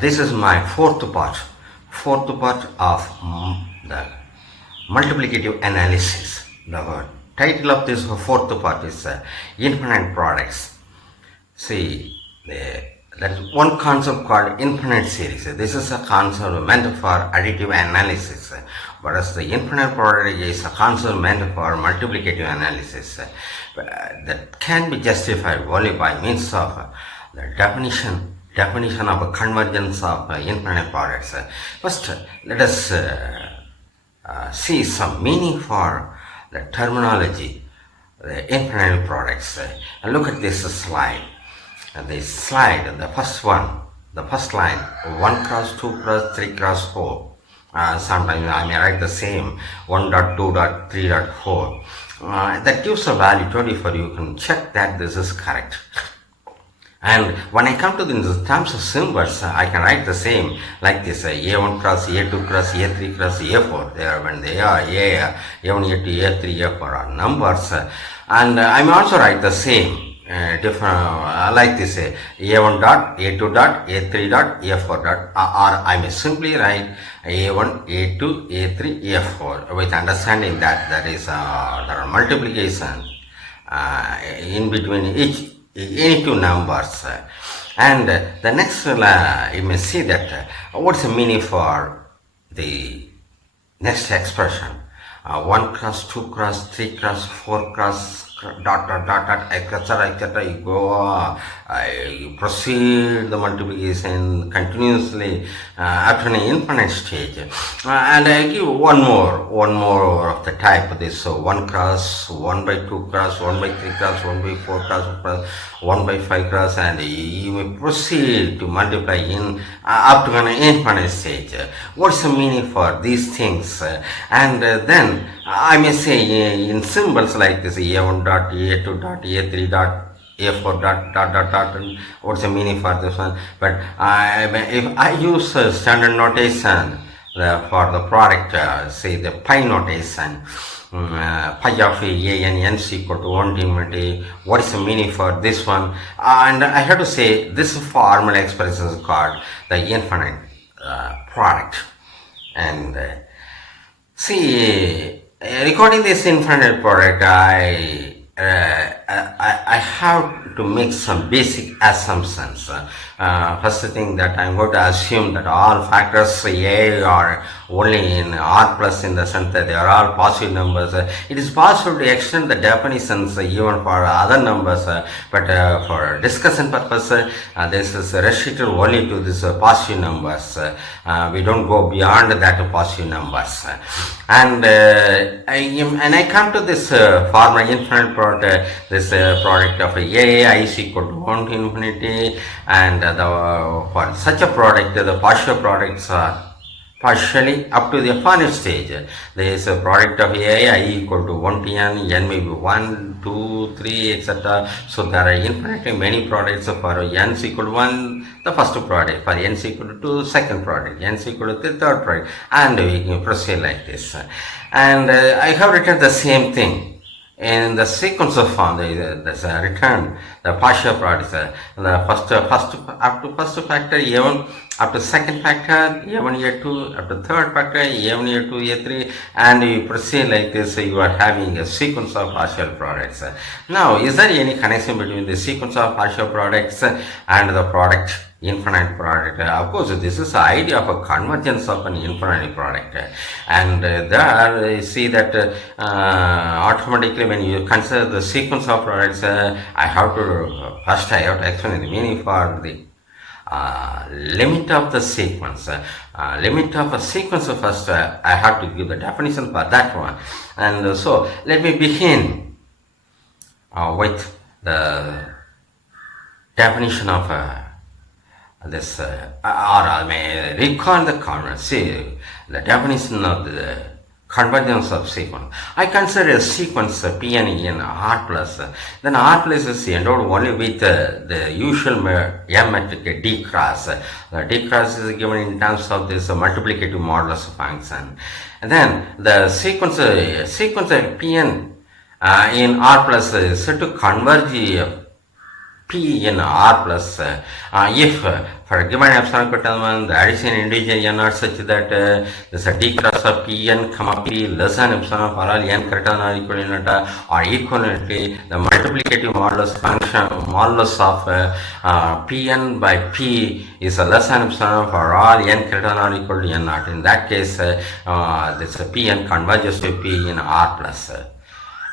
This is my fourth part of the multiplicative analysis. The title of this fourth part is infinite products. See, there is one concept called infinite series. This is a concept meant for additive analysis, whereas the infinite product is a concept meant for multiplicative analysis that can be justified only by means of the definition of a convergence of infinite products. First, let us see some meaning for the terminology, the infinite products. Look at this slide. The first one, the first line, 1 cross 2 cross 3 cross 4. Sometimes I may write the same, 1.2.3.4. That gives a value 24. You can check that this is correct. And when I come to the terms of symbols, I can write the same like this: A1 cross A2 cross A3 cross A4. When they are A1, A2, A3, A4 are numbers. And I may also write the same different like this: A1 dot, A2 dot, A3 dot, A4 dot. Or I may simply write A1, A2, A3, A4 with understanding that there are multiplication in between any two numbers. And the next you may see that what's the meaning for the next expression: 1 cross 2 cross 3 cross 4 cross dot dot dot dot, etc., etc. You go you proceed the multiplication continuously up to an infinite stage. And I give one more of the type this: 1 cross, 1 by 2 cross, 1 by 3 cross, 1 by 4 cross, 1 by 5 cross, and you may proceed to multiply in up to an infinite stage. What's the meaning for these things? And then I may say in symbols like this: A1 dot, A2 dot, A3 dot, A4 dot dot dot dot. What's the meaning for this one? But if I use standard notation for the product, say the pi notation, pi of a and n is equal to 1 to infinity. What is the meaning for this one? And I have to say this formula expresses called the infinite product. And see, recording this infinite product, I have to make some basic assumptions. First thing that I'm going to assume that all factors A are only in R plus, in the sense that they are all positive numbers. It is possible to extend the definitions even for other numbers, but for discussion purpose, this is restricted only to these positive numbers. We don't go beyond that positive numbers. And I come to this formula infinite product, this product of A I is equal to 1 to infinity, and for such a product, the partial products are partially up to the final stage. There is a product of A I equal to 1 to n, n may be 1, 2, 3, etc. So there are infinitely many products. For n is equal to 1, the first product; for n is equal to 2, second product; n is equal to the third product, and we can proceed like this. And I have written the same thing in the sequence of form. There's a return the partial products, the first up to first factor A1, up to second factor A1, A2, up to third factor A1, A2, A3, and you proceed like this. You are having a sequence of partial products. Now, is there any connection between the sequence of partial products and the product, infinite product? Of course, this is the idea of a convergence of an infinite product. And there you see that automatically when you consider the sequence of products, I have to explain the meaning for the limit of the sequence. Limit of a sequence first, I have to give the definition for that one. And so let me begin with the definition of this, or I may recall the concept. See, the definition of the convergence of sequence. I consider a sequence P and E in R plus. Then R plus is endowed only with the usual geometric D cross. D cross is given in terms of this multiplicative modulus function. And then the sequence P n in R plus is said to converge P in R plus if for a given epsilon quaternion the addition individual n are such that there is a d cross of P n comma P less than epsilon for all n greater than or equal to or equivalently the multiplicative modulus function modulus of P n by P is a less than epsilon for all n greater than or equal to n naught. In that case this P n converges to P in R plus.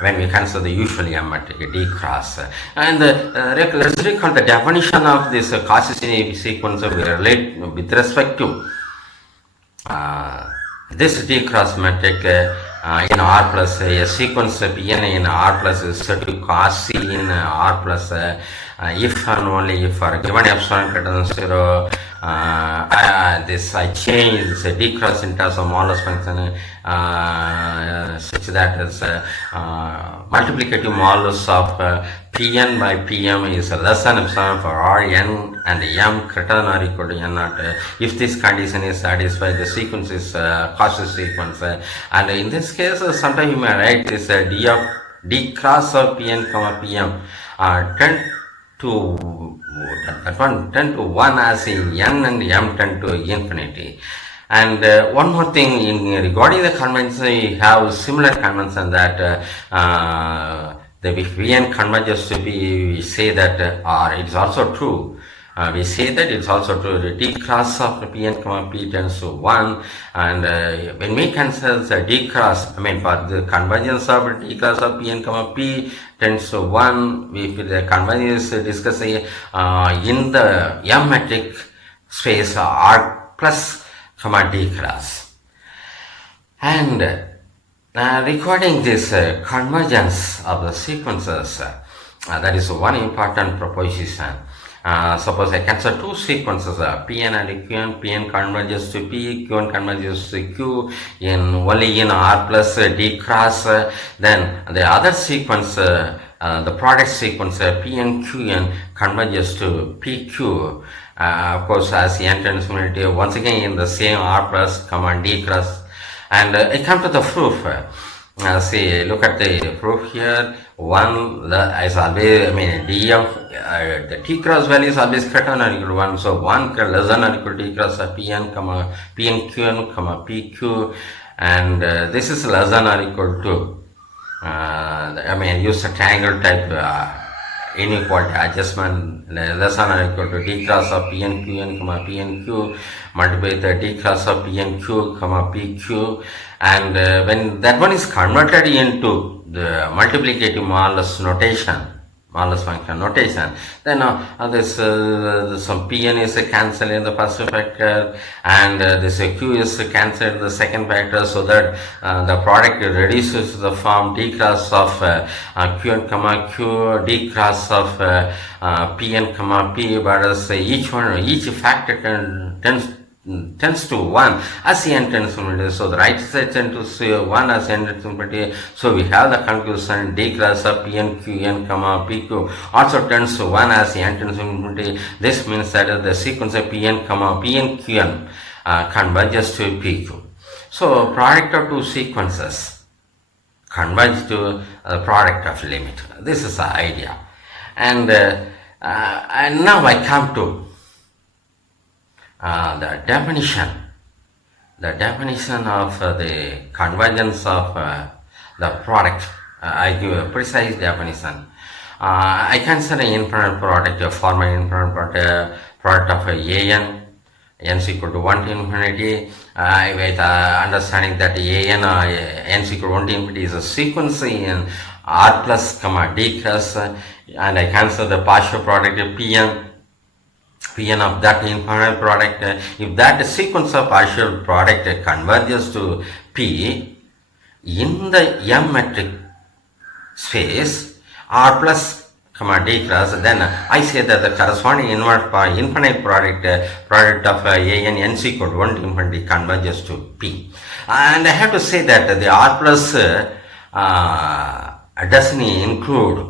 When we consider the usual geometric D cross. And let's recall the definition of this Cauchy sequence we relate with respect to this D cross metric in R plus a sequence Pn in R plus is set to Cauchy in R plus if and only if for given epsilon greater than 0 this I change this D cross in terms of modulus function such that is multiplicative modulus of Pn by Pm is less than epsilon for Rn and M greater than or equal to n naught. If this condition is satisfied, the sequence is Cauchy sequence. And in this case, sometimes you may write this D cross of Pn comma Pm tend to that one tend to 1 as in n and m tend to infinity. And one more thing in regarding the convention, we have similar convention that if Vn converges to P, we say that or it is also true. We say that it's also true. The D cross of Pn comma P tends to 1, and when we consider the D cross, I mean for the convergence of D cross of Pn comma P tends to 1, if the convergence is discussing in the M metric space R plus comma D cross. And recording this convergence of the sequences, that is one important proposition. Suppose I consider two sequences Pn and Qn. Pn converges to P, Qn converges to Q in only in R plus D cross. Then the other sequence, the product sequence Pn Qn converges to PQ. Of course, as n tends to infinity, once again in the same R plus comma D cross. And I come to the proof. See, look at the proof here. 1 is always, I mean, D of the T cross value is always greater than or equal to 1. So 1 less than or equal to T cross of Pn comma Pnqn comma PQ, and this is less than or equal to I mean, use a triangle type inequality adjustment less than or equal to D cross of Pnqn comma Pnq multiplied with the D cross of Pnq comma PQ, and when that one is converted into the multiplicative modulus notation, modulus function notation, then this some Pn is cancelled in the first factor, and this Q is cancelled in the second factor, so that the product reduces to the form D cross of Qn comma Q, D cross of Pn comma P, whereas each factor tends to 1 as n tends to infinity. So the right side tends to 1 as n tends to infinity. So we have the conclusion D cross of Pn Qn comma PQ also tends to 1 as n tends to infinity. This means that the sequence of Pn comma Pn Qn converges to PQ. So product of two sequences converge to the product of limit. This is the idea. And now I come to the definition of the convergence of the product. I give a precise definition. I consider infinite product a formal infinite product of an n is equal to 1 to infinity, with understanding that n is equal to 1 to infinity is a sequence in R plus comma D cross, and I consider the partial product of Pn of that infinite product. If that sequence of partial product converges to P in the M metric space R plus comma D cross, then I say that the corresponding infinite product of an n is equal to 1 to infinity converges to P. And I have to say that the R plus doesn't include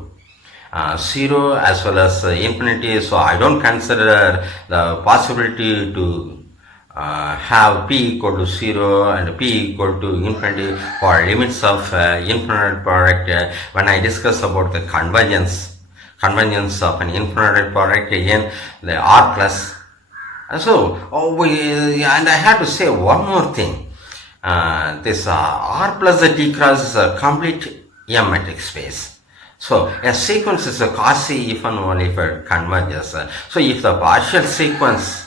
0 as well as infinity, so I don't consider the possibility to have P equal to 0 and P equal to infinity for limits of infinite product when I discuss about the convergence convergence of an infinite product in the R plus. So, and I have to say one more thing. This R plus the T cross is a complete M matrix space. So, a sequence is a Cauchy if and only if it converges. So, if the partial sequence,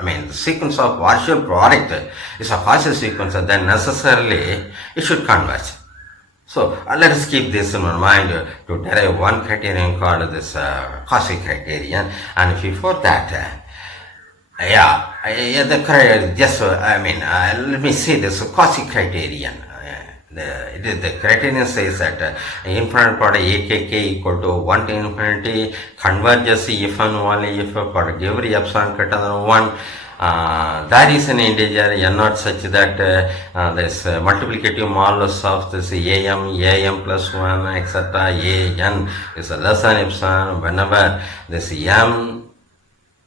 the sequence of partial product is a Cauchy sequence, then necessarily it should converge. So, let us keep this in our mind to derive one criterion called this Cauchy criterion. And before that, let me see this Cauchy criterion. The criterion says that infinite product AKK equal to 1 to infinity converges if and only if for every epsilon greater than 1. There is an integer n0 such that this multiplicative modulus of this am plus 1 etc. an is less than epsilon whenever this m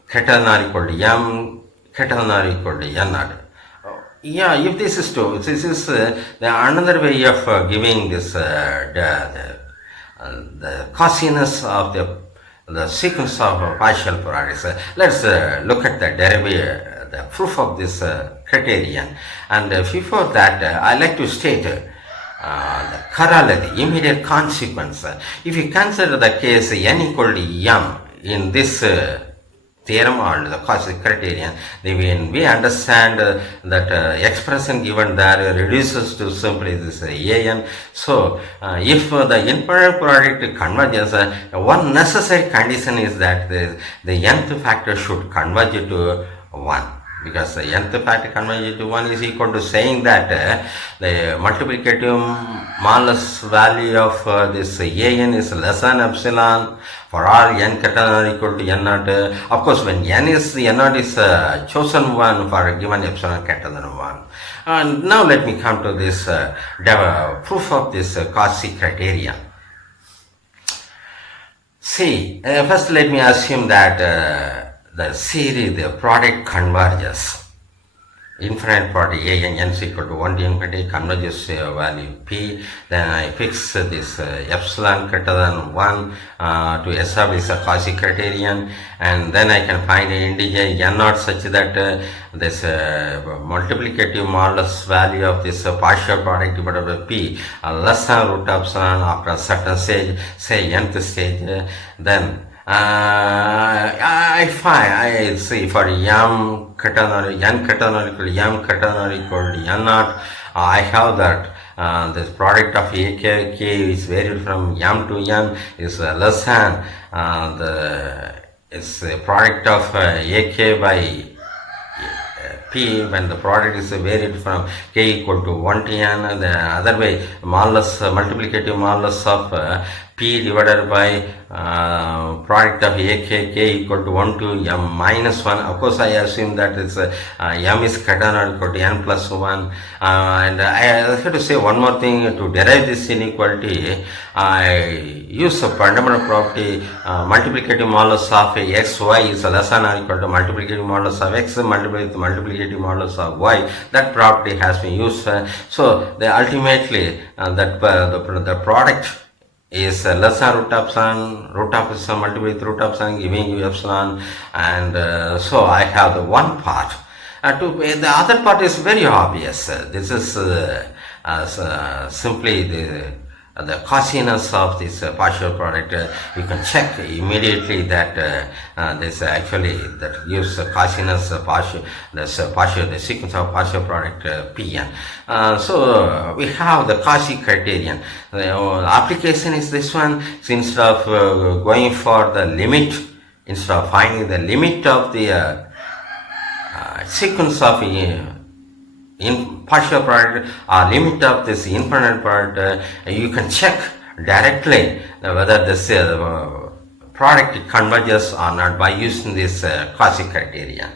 greater than or equal to m greater than or equal to n0. If this is true, this is another way of giving this the Cauchiness of the sequence of partial products. Let's look at the derivative, the proof of this criterion. And before that, I like to state the corollary, the immediate consequence. If you consider the case n equal to m in this theorem or the Cauchy criterion, then we understand that expression given there reduces to simply this an. So, if the infinite product converges, one necessary condition is that the nth factor should converge to 1. Because the nth factor converges to 1 is equal to saying that the multiplicative modulus value of this an is less than epsilon for all n greater than or equal to n0. Of course, when n0 is chosen one for a given epsilon greater than 1. And now let me come to this proof of this Cauchy criterion. See, first let me assume that the series, the product converges. Infinite product an is equal to 1 to infinity converges value p. Then I fix this epsilon greater than 1 to establish a Cauchy criterion, and then I can find an integer n0 such that this multiplicative modulus value of this partial product divided by p less than root epsilon after a certain stage, say nth stage. Then I see for m greater than or n greater than or equal to m greater than or equal to n0, I have that this product of ak is varied from m to n is less than the product of ak by p when the product is varied from k equal to 1 to n. The other way, multiplicative modulus of p divided by product of k equal to 1 to m minus 1. Of course, I assume that it's m is greater than or equal to n plus 1. And I have to say one more thing. To derive this inequality, I use a fundamental property, multiplicative modulus of xy is less than or equal to multiplicative modulus of x multiplied with multiplicative modulus of y. That property has been used. So ultimately the product is less than root epsilon multiplied with root epsilon giving you epsilon, and so I have the one part. The other part is very obvious. This is simply the Cauchiness of this partial product. You can check immediately that this actually that gives the Cauchiness the sequence of partial product Pn. So we have the Cauchy criterion. The application is this one. So instead of going for the limit, instead of finding the limit of the sequence of in partial product or limit of this infinite product, you can check directly whether this product converges or not by using this Cauchy criterion.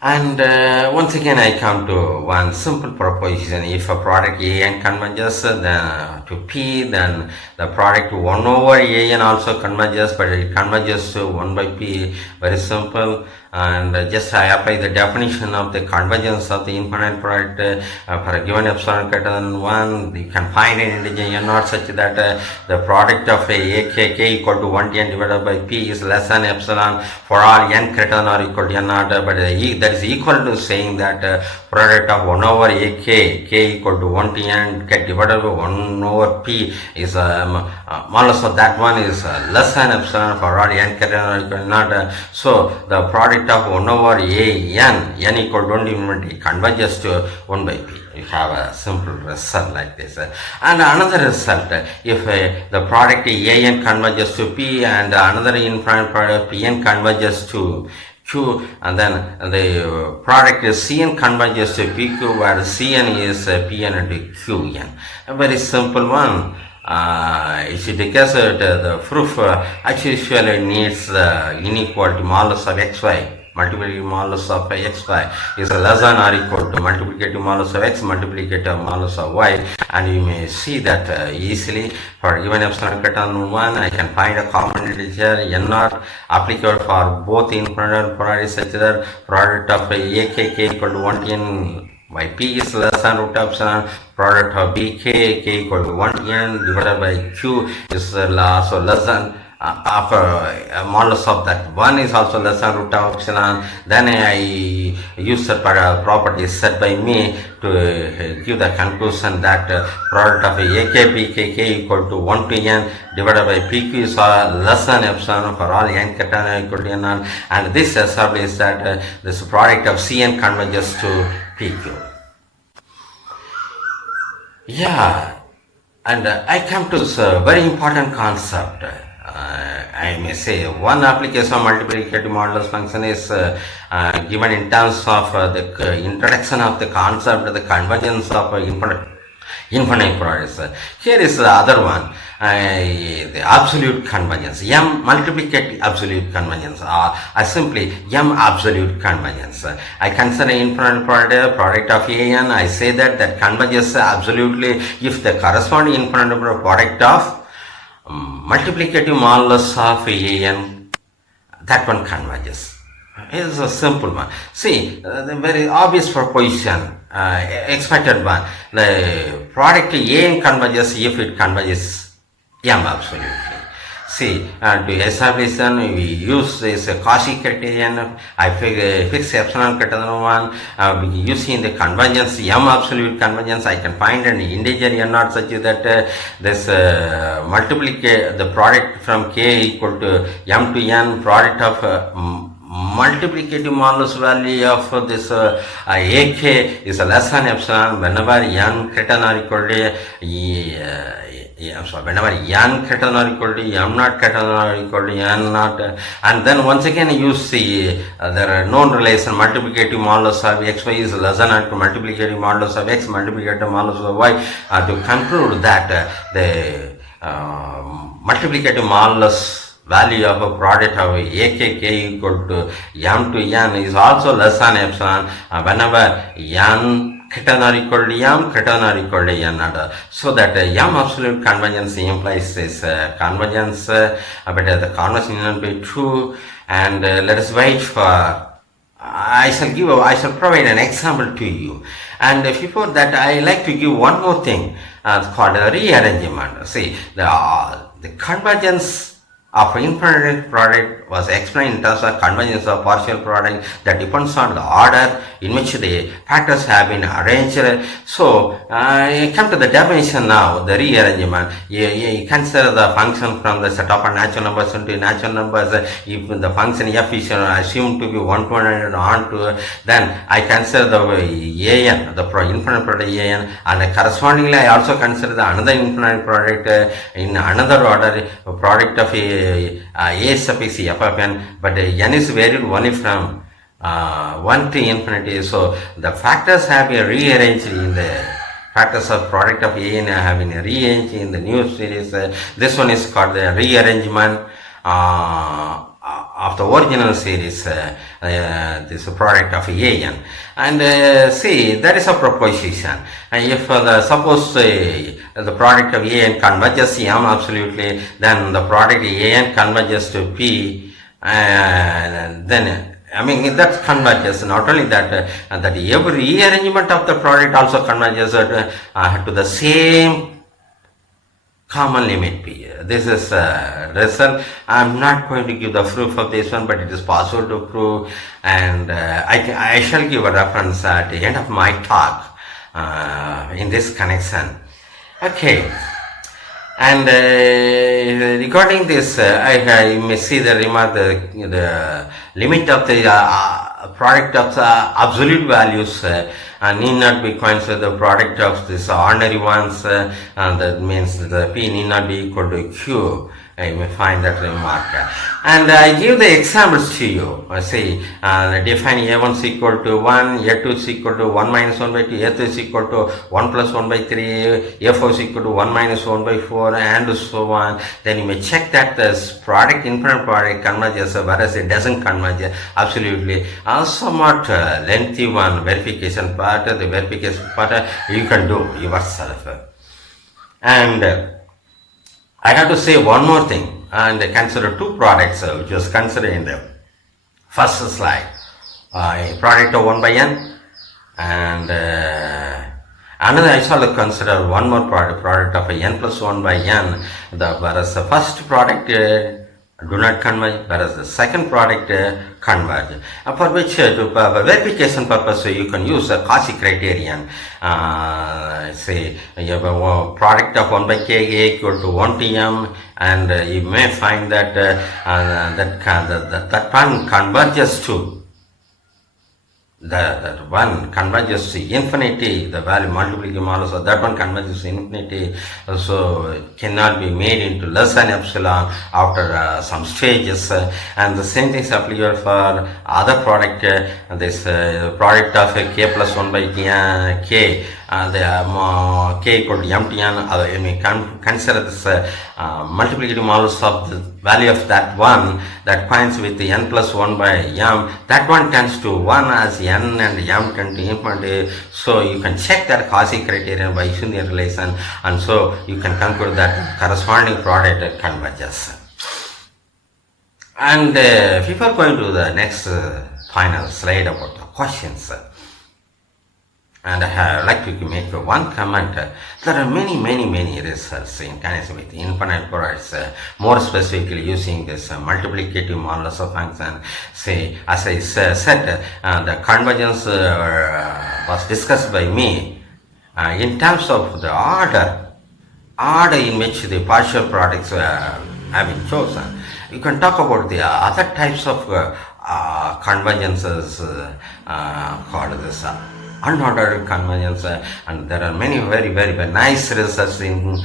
And once again I come to one simple proposition. If a product an converges, then to P, then the product 1 over AN also converges, but it converges to 1 by P, very simple. And just I apply the definition of the convergence of the infinite product for a given epsilon greater than 1. You can find an integer n naught such that the product of a k equal to 1 n divided by P is less than epsilon for all n greater than or equal to n naught, but that is equal to saying that product of 1 over k equal to 1 to n get divided by 1 over P is modulus of that one is less than epsilon for all n greater than or equal to n naught. So the product of 1 over n equal to 1 infinity converges to 1 by P. You have a simple result like this. And another result, if the product an converges to P and another infinite product Pn converges to Q, and then the product is Cn converges to PQ, where Cn is Pn into Qn. A very simple one. If you discuss the proof actually needs the inequality modulus of xy. Multiplicative modulus of xy is less than or equal to multiplicative modulus of x multiplicative modulus of y, and you may see that easily. For given epsilon greater than 1, I can find a common integer n naught applicable for both infinite products such that product of akk equal to 1 n by P is less than root epsilon. Product of bk k equal to 1 n divided by Q is also less than modulus of that 1 is also less than root of epsilon. Then I use the property set by me to give the conclusion that product of akbk k equal to 1 to n divided by pq is less than epsilon for all n greater than equal to n, and this establishes that this product of Cn converges to pq. Yeah, and I come to this very important concept. I may say one application of multiplicative modulus function is given in terms of the introduction of the concept of the convergence of infinite products. Here is the other one, the absolute convergence, M multiplicative absolute convergence, or simply M absolute convergence. I consider infinite product of an, I say that converges absolutely if the corresponding infinite product of multiplicative modulus of an, that one converges. It is a simple one. See, the very obvious proposition, expected one. The product an converges if it converges M absolutely. See, to establish then we use this Cauchy criterion. I fix epsilon greater than 1. Using the convergence, M absolute convergence, I can find an integer n naught such that this multiplicate the product from k equal to m to n, product of multiplicative modulus value of this ak is less than epsilon whenever n greater than or equal to whenever n greater than or equal to m naught greater than or equal to n naught, and then once again use the known relation multiplicative modulus of xy is less than or equal to multiplicative modulus of x multiplicative modulus of y to conclude that the multiplicative modulus value of a product of akk equal to m to n is also less than epsilon whenever n greater than or equal to m greater than or equal to n. So that m absolute convergence implies this convergence, but the convergence may not be true, and let us wait for. I shall provide an example to you, and before that I like to give one more thing called rearrangement. See, the convergence of infinite product was explained in terms of convergence of partial product that depends on the order in which the factors have been arranged. So I come to the definition now, the rearrangement. You consider the function from the set of natural numbers into natural numbers. If the function f is assumed to be 1 to 100 on to, then I consider the an, the infinite product an, and correspondingly I also consider the another infinite product in another order, product of a suffix f of n, but n is varied only from 1 to infinity. So the factors have been rearranged in the factors of product of an have been rearranged in the new series. This one is called the rearrangement of the original series, this product of an, and see, that is a proposition. And if suppose the product of an converges m absolutely, then the product an converges to p, then I mean that converges. Not only that, that every rearrangement of the product also converges to the same common limit p. This is result. I'm not going to give the proof of this one, but it is possible to prove, and I shall give a reference at the end of my talk in this connection. Okay. And regarding this, I may see the remark, the limit of the product of the absolute values need not be considered the product of this ordinary ones, that means the p need not be equal to q. You may find that remark. And I give the examples to you. I say, define a1 is equal to 1, a2 is equal to 1 minus 1 by 2, a3 is equal to 1 plus 1 by 3, a4 is equal to 1 minus 1 by 4, and so on. Then you may check that this product, infinite product converges, whereas it doesn't converge absolutely. Somewhat lengthy one, verification part, the verification part you can do yourself. And I have to say one more thing, and consider two products which was considered in the first slide. A product of 1 by n, and another I shall consider one more product of n plus 1 by n, whereas the first product do not converge, whereas the second product converge. For which, to verification purpose, you can use a Cauchy criterion. Say you have a product of 1 by k equal to 1 to m, and you may find that that one converges to that one converges to infinity, the value multiplicative modulus of that one converges to infinity, so it cannot be made into less than epsilon after some stages, and the same thing is applicable for other product, this product of k plus 1 by k, the k equal to m to n, you may consider this multiplicative modulus of the value of that one that points with the n plus 1 by m, that one tends to 1 as n and m tend to infinity, so you can check that Cauchy criterion by using the relation, and so you can conclude that corresponding product converges. And before going to the next final slide about the questions, and I would like to make one comment. There are many results in connection with infinite products, more specifically using this multiplicative modulus of function. Say, as I said, the convergence was discussed by me in terms of the order in which the partial products have been chosen. You can talk about the other types of convergences called this unordered convergence, and there are many very nice results in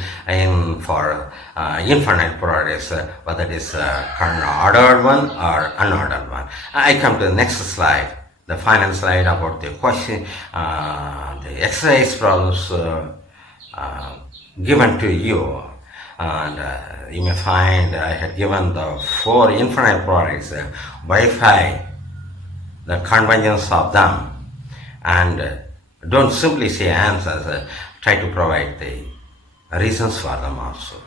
for infinite products, whether it is ordered one or unordered one. I come to the next slide, the final slide about the question, the exercise problems given to you, and you may find I had given the 4 infinite products, verify the convergence of them, and don't simply say answers, try to provide the reasons for them also.